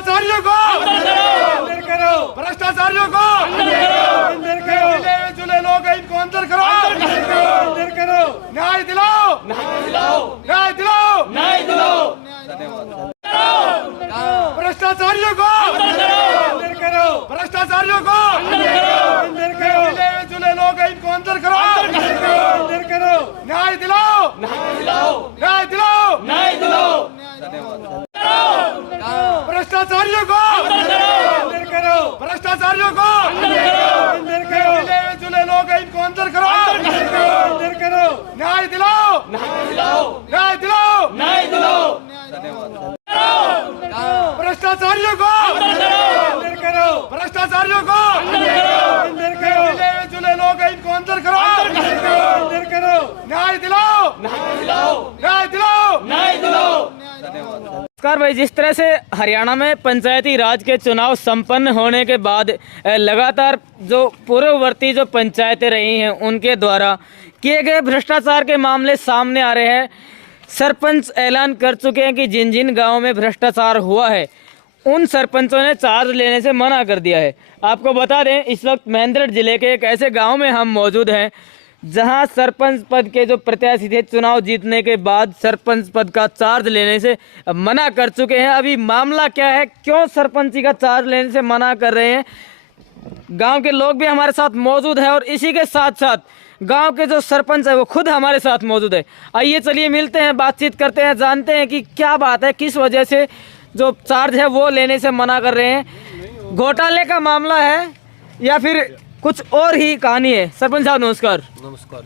भ्रष्टाचारियों को अंदर करो, भ्रष्टाचारियों को अंदर करो, मिले जुले लोग इनको अंदर करो, अंदर करो, न्याय दिलाओ, न्याय दिलाओ, न्याय दिलाओ, न्याय दिलाओ, भ्रष्टाचारियों को अंदर करो, भ्रष्टाचारियों को अंदर करो, मिले जुले लोग इनको अंदर करो, अंदर करो, न्याय दिलाओ, न्याय दिलाओ, न्याय दिलाओ, न्याय दिलाओ, भ्रष्टाचारियों को अंदर करो, भ्रष्टाचारियों को अंदर करो, मिले जुले लोग इनको अंदर करो, अंदर करो, न्याय दिलाओ, न्याय दिलाओ, न्याय दिलाओ, न्याय दिलाओ, भ्रष्टाचारियों को अंदर करो, भ्रष्टाचारियों को अंदर करो, मिले जुले लोग इनको अंदर करो, अंदर करो, न्याय दिलाओ, न्याय दिलाओ, न्याय दिलाओ, न्याय दिलाओ। नमस्कार भाई, जिस तरह से हरियाणा में पंचायती राज के चुनाव संपन्न होने के बाद लगातार जो पूर्ववर्ती जो पंचायतें रही हैं उनके द्वारा किए गए भ्रष्टाचार के मामले सामने आ रहे हैं। सरपंच ऐलान कर चुके हैं कि जिन जिन गाँव में भ्रष्टाचार हुआ है उन सरपंचों ने चार्ज लेने से मना कर दिया है। आपको बता दें, इस वक्त महेंद्रगढ़ जिले के एक ऐसे गाँव में हम मौजूद हैं जहां सरपंच पद के जो प्रत्याशी थे चुनाव जीतने के बाद सरपंच पद का चार्ज लेने से मना कर चुके हैं। अभी मामला क्या है, क्यों सरपंची का चार्ज लेने से मना कर रहे हैं, गांव के लोग भी हमारे साथ मौजूद हैं और इसी के साथ साथ गांव के जो सरपंच है वो खुद हमारे साथ मौजूद है। आइए चलिए मिलते हैं, बातचीत करते हैं, जानते हैं कि क्या बात है, किस वजह से जो चार्ज है वो लेने से मना कर रहे हैं। घोटाले का मामला है या फिर कुछ और ही कहानी है? सरपंच साहब नमस्कार। नमस्कार।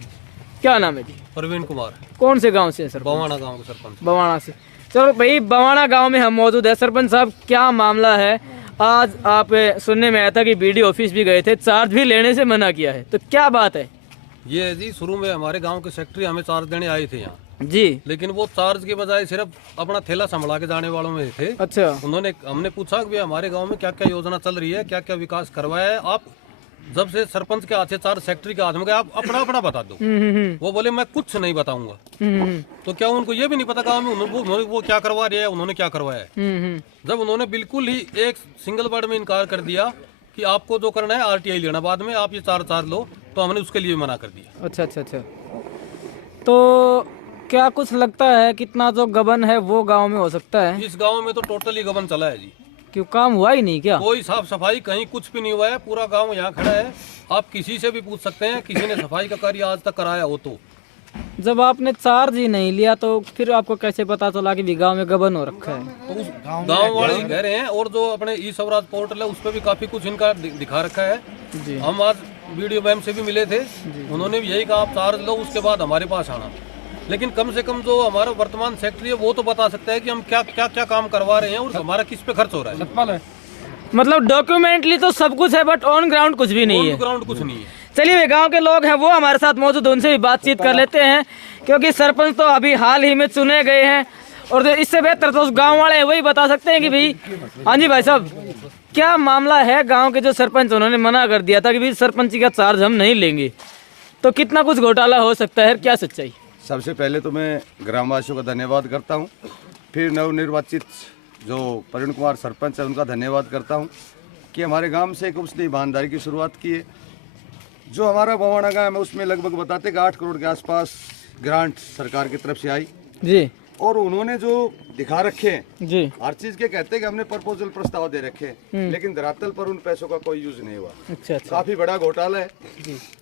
क्या नाम है जी? प्रवीण कुमार। कौन से गांव से है सर? बवाना गांव के सरपंच। बवाना से। चलो भाई, बवाना गांव में हम मौजूद है। सरपंच साहब, क्या मामला है? आज आप सुनने में आया था कि बीडीओ ऑफिस भी गए थे, चार्ज भी लेने से मना किया है, तो क्या बात है? ये है जी, शुरू में हमारे गांव के सेक्रेटरी हमें चार्ज देने आए थे यहाँ जी, लेकिन वो चार्ज के बजाय सिर्फ अपना थैला संभाला के जाने वालों में थे। अच्छा। हमने पूछा कि हमारे गांव में क्या क्या योजना चल रही है, क्या क्या विकास करवाया है, आप जब से सरपंच के हाथ से चार्ज सेक्रेटरी के हाथ में गए, आप अपना अपना बता दो। वो बोले मैं कुछ नहीं बताऊंगा। तो क्या उनको ये भी नहीं पता गाँव में वो क्या करवा रहे हैं, उन्होंने क्या करवाया है? जब उन्होंने बिल्कुल ही एक सिंगल वर्ड में इनकार कर दिया कि आपको जो करना है आरटीआई लेना, बाद में आप ये चार्ज लो, तो हमने उसके लिए मना कर दिया। अच्छा अच्छा अच्छा। तो क्या कुछ लगता है कितना जो गबन है वो गांव में हो सकता है? इस गांव में तो टोटली गबन चला है जी। क्यों, काम हुआ ही नहीं क्या? कोई साफ सफाई कहीं कुछ भी नहीं हुआ है, पूरा गांव यहाँ खड़ा है। आप किसी से भी पूछ सकते हैं, किसी ने सफाई का कार्य आज तक कराया हो तो। जब आपने चार्ज ही नहीं लिया तो फिर आपको कैसे पता चला कि गांव में गबन हो रखा है? तो उस गांव वाले कह रहे हैं, और जो अपने ई स्वराज पोर्टल है उस पर भी काफी कुछ इनका दिखा रखा है जी। हम आज वीडियो मैम से भी मिले थे, उन्होंने भी यही कहा आप चार्ज लो, उसके बाद हमारे पास आना। लेकिन कम से कम जो हमारा वर्तमान सेक्रेटरी है वो तो बता सकता है कि हम क्या क्या क्या काम करवा रहे हैं और हमारा किस पे खर्च हो रहा है। मतलब डॉक्यूमेंटली तो सब कुछ है बट ऑन ग्राउंड कुछ भी नहीं है। ग्राउंड कुछ नहीं है। चलिए, गांव के लोग हैं वो हमारे साथ मौजूद, उनसे भी बातचीत कर लेते हैं, क्योंकि सरपंच तो अभी हाल ही में चुने गए हैं और इससे बेहतर तो गांव वाले हैं वही बता सकते हैं कि भाई। हाँ जी भाई साहब, क्या मामला है? गांव के जो सरपंच उन्होंने मना कर दिया था कि भाई सरपंची का चार्ज हम नहीं लेंगे, तो कितना कुछ घोटाला हो सकता है, क्या सच्चाई? सबसे पहले तो मैं ग्रामवासियों का धन्यवाद करता हूं, फिर नवनिर्वाचित जो प्रवीण कुमार सरपंच है उनका धन्यवाद करता हूं कि हमारे गांव से एक उसने ईमानदारी की शुरुआत की है। जो हमारा बवाना गांव है उसमें लगभग बताते कि 8 करोड़ के आसपास ग्रांट सरकार की तरफ से आई जी, और उन्होंने जो दिखा रखे हैं जी, हर चीज के कहते हैं कि हमने प्रपोजल प्रस्ताव दे रखे हैं, लेकिन धरातल पर उन पैसों का कोई यूज नहीं हुआ। अच्छा अच्छा काफी बड़ा घोटाला है।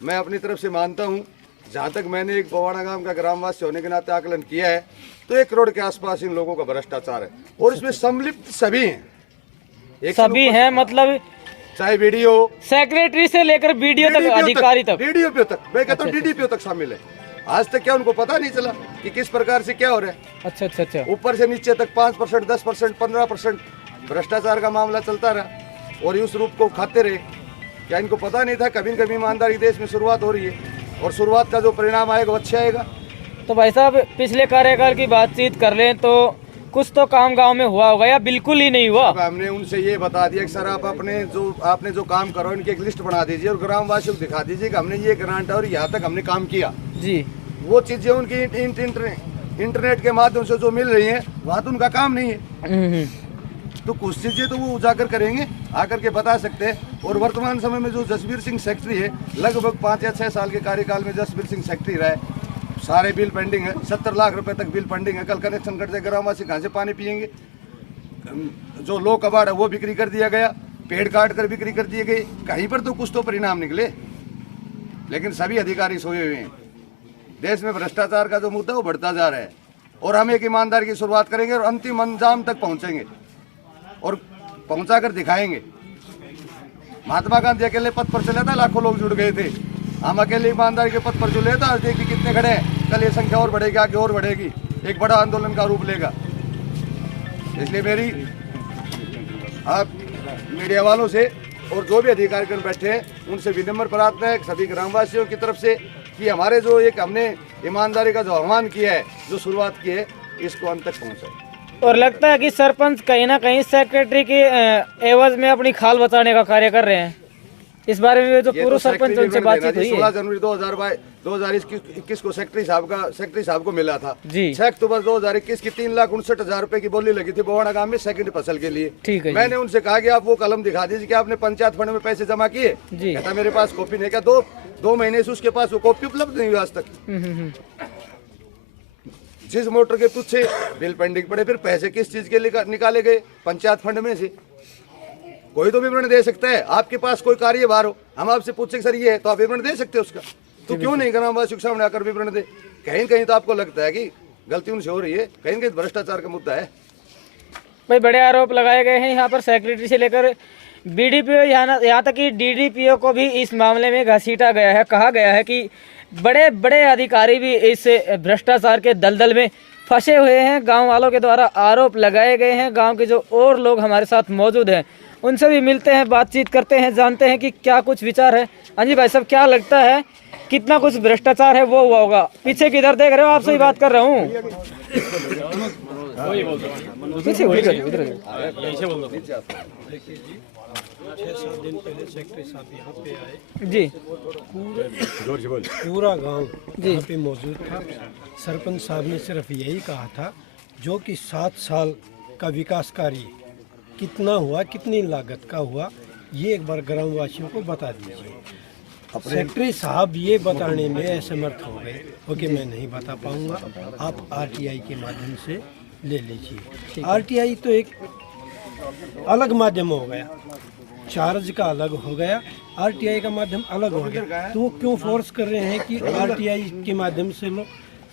मैं अपनी तरफ से मानता हूँ, जहाँ तक मैंने एक बवाना गांव का ग्रामवासी होने के नाते आकलन किया है, तो 1 करोड़ के आसपास इन लोगों का भ्रष्टाचार है और इसमें सम्मिलित सभी हैं। सभी हैं मतलब चाहे वीडियो सेक्रेटरी से लेकर वीडियो तक, अधिकारी तक, डीडीपीओ तक, मैं कहता हूँ डीडीपीओ तक शामिल है। आज तक क्या उनको पता नहीं चला कि किस प्रकार से क्या हो रहा है? अच्छा अच्छा अच्छा। ऊपर से नीचे तक 5%, 10%, 15% भ्रष्टाचार का मामला चलता रहा और इस रूप को खाते रहे। क्या इनको पता नहीं था कभी कभी ईमानदारी देश में शुरुआत हो रही है और शुरुआत का जो परिणाम आएगा वो अच्छा आएगा। तो भाई साहब, पिछले कार्यकाल की बातचीत कर लें तो कुछ तो काम गांव में हुआ होगा या बिल्कुल ही नहीं हुआ? हमने उनसे ये बता दिया कि सर आप आपने जो काम करो इनकी एक लिस्ट बना दीजिए और ग्रामवासियों को दिखा दीजिए कि हमने ये ग्रांट और यहाँ तक हमने काम किया जी। वो चीजें उनकी इंटरनेट के माध्यम से जो मिल रही है वहाँ तो उनका काम नहीं है। तो कुछ चीज़ें तो वो उजागर करेंगे, आकर के बता सकते हैं। और वर्तमान समय में जो जसबीर सिंह सेक्रेटरी है, लगभग 5 या 6 साल के कार्यकाल में जसबीर सिंह सेक्रेटरी रहा है, सारे बिल पेंडिंग है, 70 लाख रुपए तक बिल पेंडिंग है। कल कनेक्शन कट जाए, ग्रामवासी कहाँ से पानी पियेंगे? जो लो कबाड़ है वो बिक्री कर दिया गया, पेड़ काट कर बिक्री कर दिए गए, कहीं पर तो कुछ तो परिणाम निकले। लेकिन सभी अधिकारी सोए हुए हैं। देश में भ्रष्टाचार का जो मुद्दा वो बढ़ता जा रहा है, और हम एक ईमानदारी की शुरुआत करेंगे और अंतिम अंजाम तक पहुंचेंगे और पहुंचा कर दिखाएंगे। महात्मा गांधी अकेले पद पर चला था, लाखों लोग जुड़ गए थे। हम अकेले ईमानदारी के पद पर जुड़े, आज देखिए कितने खड़े हैं। कल ये संख्या और बढ़ेगी, आगे और बढ़ेगी, एक बड़ा आंदोलन का रूप लेगा। इसलिए मेरी आप मीडिया वालों से और जो भी अधिकारीगण बैठे हैं उनसे विनम्र प्रार्थना है सभी ग्रामवासियों की तरफ से कि हमारे जो एक हमने ईमानदारी का जो आह्वान किया है, जो शुरुआत की है, इसको अंत तक पहुँचाए। और लगता है कि सरपंच कहीं ना कहीं सेक्रेटरी के एवज में अपनी खाल बचाने का कार्य कर रहे हैं। इस बारे में जो पूर्व सरपंच उनसे बातचीत हुई है। 16 जनवरी 2021 को सेक्रेटरी साहब को मिला था जी। 6 अक्टूबर 2021 की 3,59,000 रुपए की बोली लगी थी बोवाड़ा गांव में सेकंड फसल के लिए। ठीक है। मैंने उनसे कहा कि आप वो कलम दिखा दीजिए कि आपने पंचायत फंड में पैसे जमा किए। जी। कहता मेरे पास कॉपी नहीं। क्या 2 महीने से उसके पास वो कॉपी उपलब्ध नहीं हुई आज तक। जिस मोटर के पीछे बिल पेंडिंग पड़े, फिर पैसे किस चीज के लिए निकाले गए? पंचायत फंड में से। कोई तो विवरण दे सकता है। आपके पास कोई कार्य बाहर हो, हम आपसे पूछे सर ये है, तो आप विवरण दे सकते हो उसका। तो क्यों नहीं ग्रामवासियों के सामने आकर विवरण दे? कहीं कहीं तो आपको लगता है कि गलती उनसे हो रही है, कहीं कहीं भ्रष्टाचार का मुद्दा है। भाई बड़े आरोप लगाए गए हैं यहाँ पर सेक्रेटरी से लेकर बीडीपीओ, यहाँ तक कि डीडीपीओ को भी इस मामले में घसीटा गया है। कहा गया है कि बड़े बड़े अधिकारी भी इस भ्रष्टाचार के दलदल में फंसे हुए हैं। गांव वालों के द्वारा आरोप लगाए गए हैं। गांव के जो और लोग हमारे साथ मौजूद हैं उनसे भी मिलते हैं, बातचीत करते हैं, जानते हैं कि क्या कुछ विचार है। हाँ जी भाई साहब, क्या लगता है कितना कुछ भ्रष्टाचार है वो हुआ होगा? पीछे किधर देख रहे हो? आपसे ही बात कर रहा हूँ। पीछे इधर 6-7 दिन पहले सेक्रेटरी साहब यहाँ पे आए जी। पूरा गांव यहाँ पे मौजूद था। सरपंच साहब ने सिर्फ यही कहा था जो कि 7 साल का विकास कार्य कितना हुआ, कितनी लागत का हुआ, ये एक बार ग्रामवासियों को बता दीजिए। सेक्रेटरी साहब ये बताने में असमर्थ हो गए कि मैं नहीं बता पाऊंगा, आप आरटीआई के माध्यम से ले लीजिए। आरटीआई तो एक अलग माध्यम हो गया, चार्ज का अलग हो गया, आरटीआई का माध्यम अलग हो गया। तो वो क्यों फोर्स कर रहे हैं कि आरटीआई के माध्यम से लो?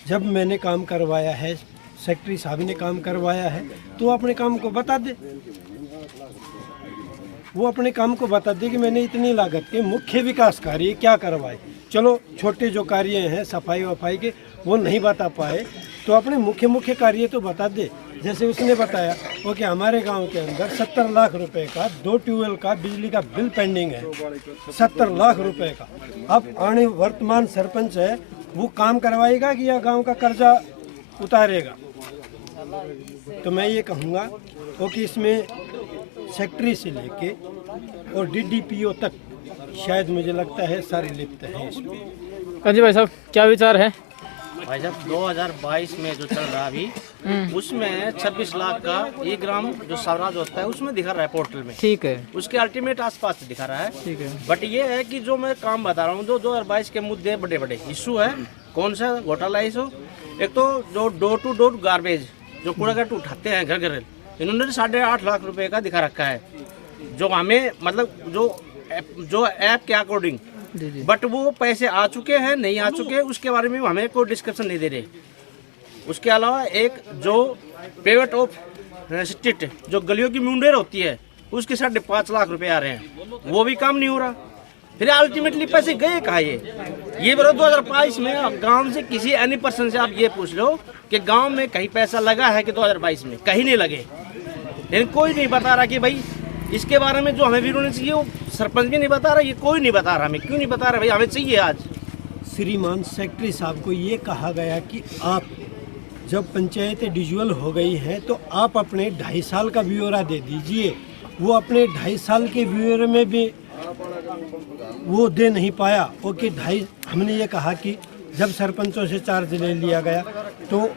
जब मैंने काम करवाया है, सेक्रेटरी साहब ने काम करवाया है, तो अपने काम को बता दे। वो अपने काम को बता दे कि मैंने इतनी लागत के मुख्य विकास कार्य क्या करवाए। चलो छोटे जो कार्य हैं सफाई वफाई के वो नहीं बता पाए, तो अपने मुख्य कार्य तो बता दे। जैसे उसने बताया वो कि हमारे गांव के अंदर 70 लाख रुपए का 2 ट्यूबवेल का बिजली का बिल पेंडिंग है, 70 लाख रुपए का। अब आने वर्तमान सरपंच है, वो काम करवाएगा कि या गांव का कर्जा उतारेगा? तो मैं ये कहूँगा वो कि इसमें सेक्रेटरी से लेके और डीडीपीओ तक शायद मुझे लगता है सारे लिप्त हैं इसमें। हाँ जी भाई साहब, क्या विचार है? भाई साहब 2022 में जो चल रहा है अभी, उसमें 26 लाख का ई ग्राम जो स्वराज होता है उसमें दिखा रहा है पोर्टल में। ठीक है। उसके अल्टीमेट आसपास दिखा रहा है। ठीक है। बट ये है कि जो मैं काम बता रहा हूँ, जो 2022 के मुद्दे बड़े बड़े इशू है। कौन सा घोटाला इशू? एक तो जो डोर टू डोर गार्बेज जो कूड़ा करकट उठाते हैं घर घर, इन्होंने 8.5 लाख रुपए का दिखा रखा है, जो हमें मतलब जो ऐप के अकॉर्डिंग। बट वो पैसे आ चुके हैं नहीं आ चुके हैं उसके बारे में हमें कोई डिस्कशन नहीं दे रहे। उसके अलावा एक जो पेमेंट ऑफ स्ट्रीट जो गलियों की मुंडेर होती है उसके 5.5 लाख रुपए आ रहे हैं, वो भी काम नहीं हो रहा। फिर अल्टीमेटली पैसे गए कहाँ? ये बता 2022 में गांव से किसी एनी पर्सन से आप ये पूछ लो कि गांव में कहीं पैसा लगा है कि 2022 में? कहीं नहीं लगे। लेकिन कोई नहीं बता रहा कि भाई इसके बारे में जो हमें विरोध चाहिए वो सरपंच भी नहीं बता रहा, ये कोई नहीं बता रहा। हमें क्यों नहीं बता रहा? भाई हमें चाहिए आज। श्रीमान सेक्रेटरी साहब को ये कहा गया कि आप जब पंचायतें डिजुअल हो गई हैं तो आप अपने 2.5 साल का ब्यौरा दे दीजिए। वो अपने 2.5 साल के ब्यौरे में भी वो दे नहीं पाया। ओके 2.5 हमने ये कहा कि जब सरपंचों से चार्ज ले लिया गया तो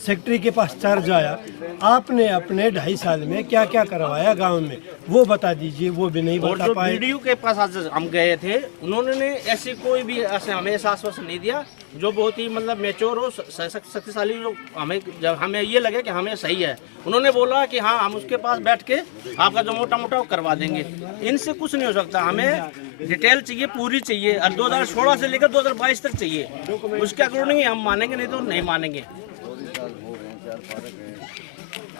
सेक्रेटरी के पास चार्ज आया, आपने अपने 2.5 साल में क्या क्या करवाया गांव में वो बता दीजिए, वो भी नहीं और बता जो पाए। वीडियो के पास आज हम गए थे, उन्होंने ऐसी कोई भी ऐसे हमें ऐसा आश्वासन नहीं दिया जो बहुत ही मतलब मेच्योर हो, शक्तिशाली, जो हमें जब हमें ये लगे कि हमें सही है। उन्होंने बोला कि हाँ हम उसके पास बैठ के आपका जो मोटा मोटा वो करवा देंगे। इनसे कुछ नहीं हो सकता, हमें डिटेल चाहिए, पूरी चाहिए, और 2016 से लेकर 2022 तक चाहिए। उसके अकॉर्डिंग हम मानेंगे, नहीं तो नहीं मानेंगे।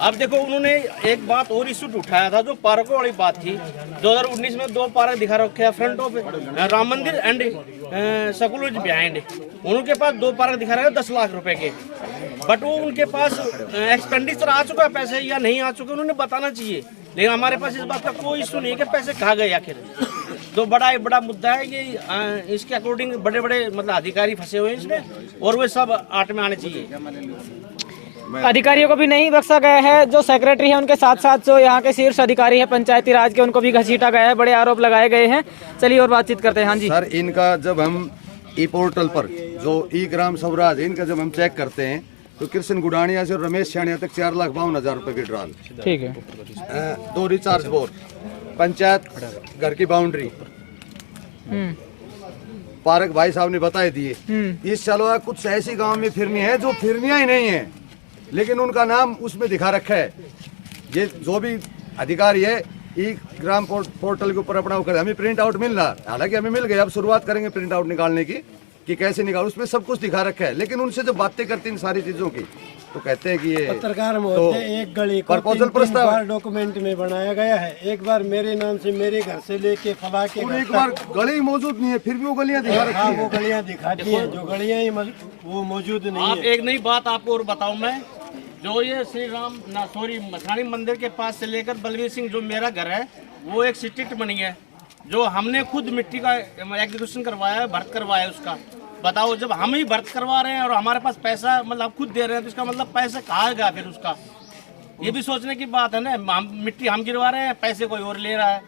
अब देखो, उन्होंने एक बात और इशू उठाया था, जो पार्कों वाली बात थी। 2019 में 2 पार्क दिखा रखे हैं, फ्रंट ऑफ राम मंदिर एंड स्कूल बिहाइंड। उनके पास 2 पार्क दिखा रहे हैं 10 लाख रुपए के, बट वो उनके पास एक्सपेंडिचर आ चुका है पैसे या नहीं आ चुके, उन्होंने बताना चाहिए। लेकिन हमारे पास इस बात का कोई इशू नहीं है कि पैसे कहाँ गए आखिर। तो बड़ा मुद्दा है कि इसके अकॉर्डिंग बड़े बड़े मतलब अधिकारी फंसे हुए हैं इसमें, और वे सब आट में आने चाहिए। अधिकारियों को भी नहीं बख्शा गया है। जो सेक्रेटरी है उनके साथ साथ जो यहाँ के शीर्ष अधिकारी है पंचायती राज के, उनको भी घसीटा गया है, बड़े आरोप लगाए गए हैं। चलिए और बातचीत करते हैं। हाँ जी सर, इनका जब हम ई पोर्टल पर जो ई ग्राम स्वराज, इनका जब हम चेक करते हैं तो कृष्ण गुडानिया से और रमेश छानिया तक 4,52,000 रुपए विड्रॉल, ठीक है। 2 रिचार्ज बोर्ड, पंचायत घर की बाउंड्री, पार्क भाई साहब ने बताए दिए। इस चलो कुछ ऐसी गांव में फिरनी है जो फिरनिया ही नहीं है, लेकिन उनका नाम उसमें दिखा रखा है। ये जो भी अधिकारी है ई ग्राम पोर्टल के ऊपर अपना वो करे, हमें प्रिंट आउट मिल रहा, हालांकि हमें मिल गया, अब शुरुआत करेंगे प्रिंट आउट निकालने की कि कैसे निकाल, उसमें सब कुछ दिखा रखा है। लेकिन उनसे जो बातें करते हैं इन सारी चीजों की, तो कहते हैं कि ये पत्रकार तो महोदय, एक गली को प्रपोजल 3 प्रस्ताव बार डॉक्यूमेंट में बनाया गया है। एक बार मेरे नाम से मेरे घर से लेके फला के और घर एक बार गली मौजूद नहीं है, फिर भी वो गलियां दिखा रखी हाँ, है। वो गलियां दिखाती हैं, जो गलियां ही वो मौजूद नहीं आप है। एक नई बात आपको और बताऊं मैं, जो ये श्री राम मथानी मंदिर के पास से लेकर बलवीर सिंह जो मेरा घर है, वो एक स्ट्रीट बनी है, जो हमने खुद मिट्टी का एग्जीक्यूशन करवाया है, भर्त करवाया है उसका। बताओ, जब हम ही भर्त करवा रहे हैं और हमारे पास पैसा मतलब खुद दे रहे हैं, तो इसका मतलब पैसा कहाँ गया फिर उसका? ये भी सोचने की बात है ना। मिट्टी हम गिरवा रहे हैं, पैसे कोई और ले रहा है।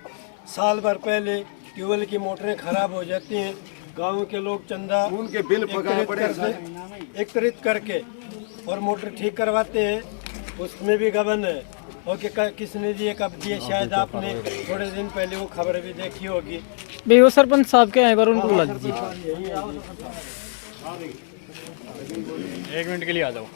साल भर पहले ट्यूबवेल की मोटरें खराब हो जाती हैं, गाँव के लोग चंदा उनके बिल पकाए पड़े एकत्रित करके और मोटर ठीक करवाते हैं। उसमें भी गबन है और कि किसने दिए, कब दिए, शायद आपने थोड़े दिन पहले वो खबर भी देखी होगी। भाई वो सरपंच साहब के हैं, एक बार उनको बुला दीजिए। 1 मिनट के लिए आ जाओ।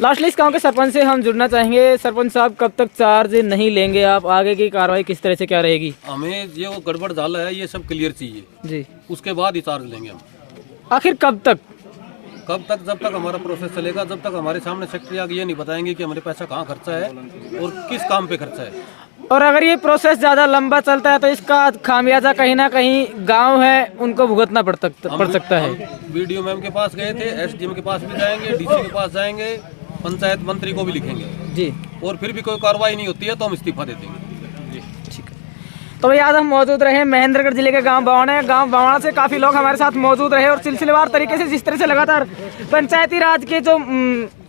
लास्टली इस गांव के सरपंच से हम जुड़ना चाहेंगे। सरपंच साहब, कब तक चार्ज नहीं लेंगे आप? आगे की कार्रवाई किस तरह से क्या रहेगी? हमें ये वो गड़बड़ झाला है, ये सब क्लियर चाहिए, जी। उसके बाद ही चार्ज लेंगे हम। आखिर कब तक? कब तक? जब तक हमारा प्रोसेस चलेगा, जब तक हमारे सामने सेक्रेटरी आगे ये नहीं बताएंगे कि हमारे पैसा कहाँ खर्चा है और किस काम पे खर्चा है। और अगर ये प्रोसेस ज़्यादा लंबा चलता है तो इसका खामियाजा कहीं ना कहीं गांव है उनको भुगतना पड़ सकता है। वीडियो मैम के पास गए थे, एसडीएम के पास भी जाएंगे, डीसी के पास जाएंगे, पंचायत मंत्री को भी लिखेंगे जी। और फिर भी कोई कार्रवाई नहीं होती है तो हम इस्तीफा दे देंगे। तो भाई आज हम मौजूद रहे महेंद्रगढ़ जिले के गांव बवाना से काफ़ी लोग हमारे साथ मौजूद रहे और सिलसिलेवार तरीके से जिस तरह से लगातार पंचायती राज के जो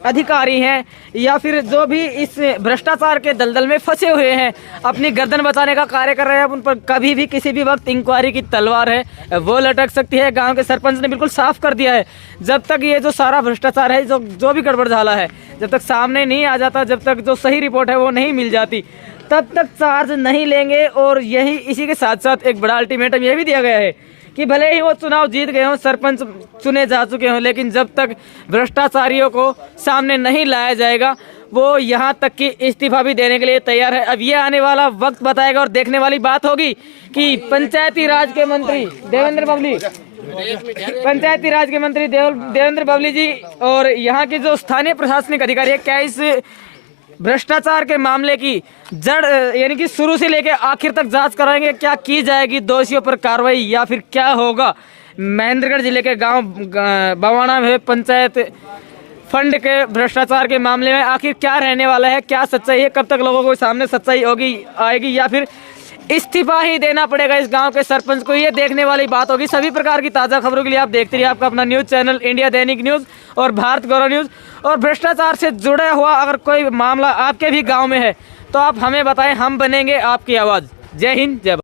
अधिकारी हैं या फिर जो भी इस भ्रष्टाचार के दलदल में फंसे हुए हैं, अपनी गर्दन बचाने का कार्य कर रहे हैं, उन पर कभी भी किसी भी वक्त इंक्वायरी की तलवार है वो लटक सकती है। गाँव के सरपंच ने बिल्कुल साफ कर दिया है, जब तक ये जो सारा भ्रष्टाचार है, जो भी गड़बड़ झाला है, जब तक सामने नहीं आ जाता, जब तक जो सही रिपोर्ट है वो नहीं मिल जाती, तब तक चार्ज नहीं लेंगे। और यही इसी के साथ साथ एक बड़ा अल्टीमेटम ये भी दिया गया है कि भले ही वो चुनाव जीत गए हों, सरपंच चुने जा चुके हों, लेकिन जब तक भ्रष्टाचारियों को सामने नहीं लाया जाएगा, वो यहाँ तक कि इस्तीफा भी देने के लिए तैयार है। अब ये आने वाला वक्त बताएगा और देखने वाली बात होगी कि पंचायती राज के मंत्री देवेंद्र बबली जी और यहाँ के जो स्थानीय प्रशासनिक अधिकारी है, क्या इस भ्रष्टाचार के मामले की जड़ यानी कि शुरू से लेकर आखिर तक जांच कराएंगे, क्या की जाएगी, दोषियों पर कार्रवाई या फिर क्या होगा। महेंद्रगढ़ जिले के गांव बवाना में पंचायत फंड के भ्रष्टाचार के मामले में आखिर क्या रहने वाला है, क्या सच्चाई है, कब तक लोगों को सामने सच्चाई आएगी या फिर इस्तीफा ही देना पड़ेगा इस गांव के सरपंच को, ये देखने वाली बात होगी। सभी प्रकार की ताज़ा खबरों के लिए आप देखते रहिए आपका अपना न्यूज़ चैनल इंडिया दैनिक न्यूज़ और भारत गौरव न्यूज़। और भ्रष्टाचार से जुड़ा हुआ अगर कोई मामला आपके भी गांव में है तो आप हमें बताएं, हम बनेंगे आपकी आवाज़। जय हिंद, जय भारत।